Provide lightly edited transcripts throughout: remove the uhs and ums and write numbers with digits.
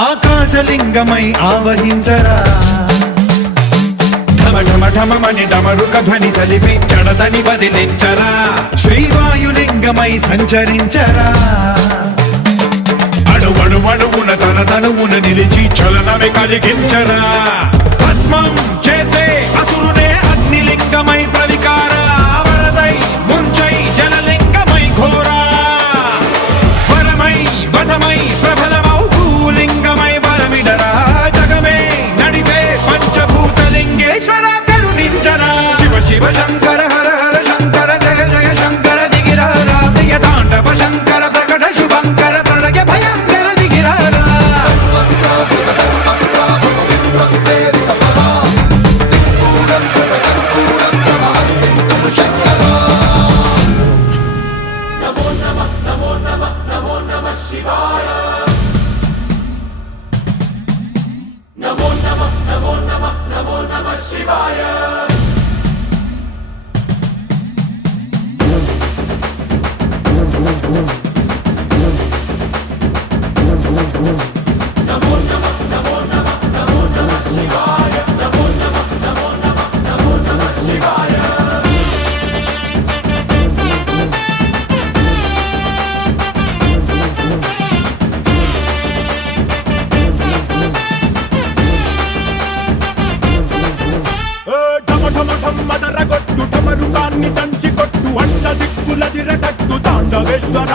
ఆకాశలింగమై ఆవహించరా ఢమఢమఢమని డమరుక ధ్వని సలిపి జడదని వదిలించరా శ్రీవాయులింగమై సంచరించరా అణువణువున తన తనువున నిలిచి చలనమే కలిగించరా భస్మం చేసే అసురునే అగ్నిలింగమై ప్రవికార వరదై ముంచై జలలింగమై ఘోరా వరమై వసమై ప్రబలమౌ భూలింగమై బలమిడరా జగమే నడిపే పంచభూతలింగేశ్వర కరుణించరా శివ శివ శంకర హర హర శంకర జయ జయ శంకర దిగిరారా ప్రియ తాండవ శంకర ప్రకట శుభంకర ప్రళయ భయంకర దిగిరారా మదరగొట్టు ఢమరుకాన్ని దంచి కొట్టు అంట దిక్కులదిరగట్టు తాండవేశ్వర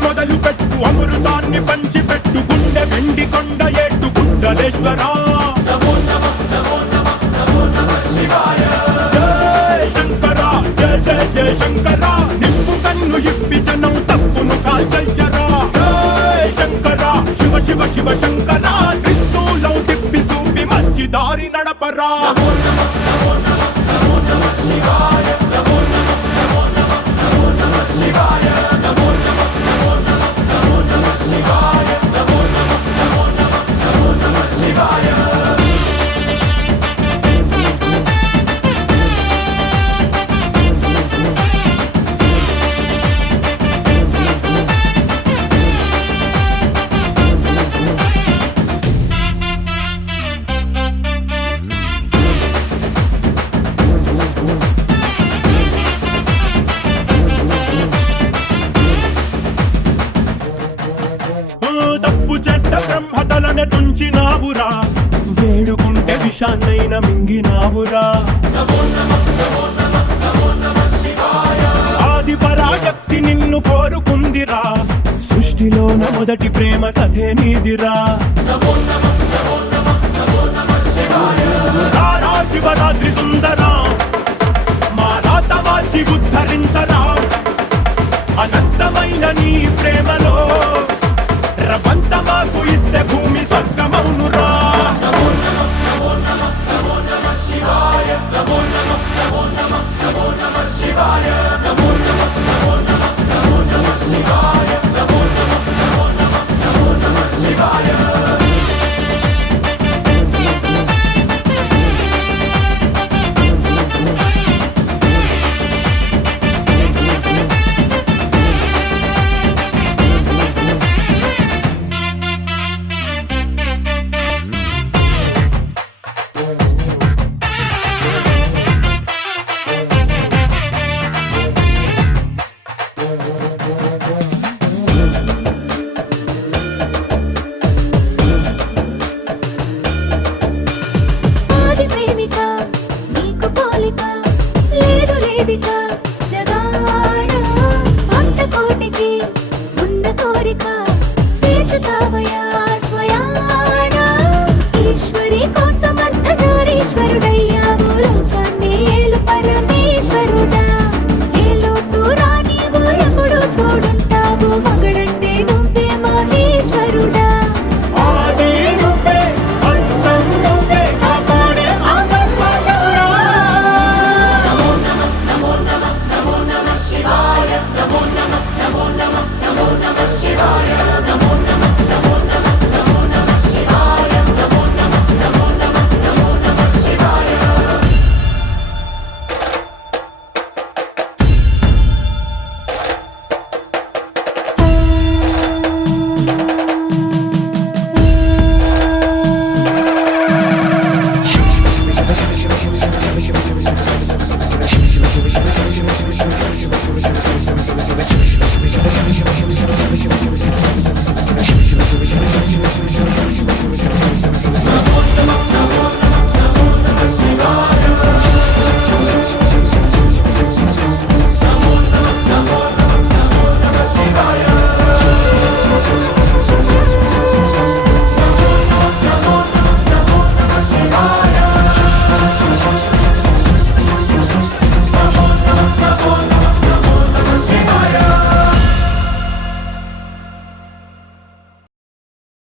మొదలు పెట్టు అమృతాన్ని పంచి పెట్టు గుండె వెండి కొండ ఏట్టు గుండలేశ్వర జయ శంకర జయ జయ జయ శంకర నిప్పు కన్ను ఇప్పి జనం తప్పును కాల్చయ్యరా జయ శంకర శివ శివ శివ శంకర దారి నడపరా తప్పు చేస్తే బ్రహ్మతలనే తుంచినావురా వేడుకుంటే విషాన్నైన మింగినావురా ఆది పరాశక్తి నిన్ను కోరుకుందిరా సృష్టిలోన మొదటి ప్రేమ కథే నీదిరా శివరాత్రి సుందరా మా రాత మార్చి ఉద్ధరించరా అనంతమైన నీ ప్రేమలో రవంత మాకు ఇస్తే భూమి స్వర్గమౌనురా పరమేశ్వరుడా ఏ లోటు రాని ఎప్పుడు తోడు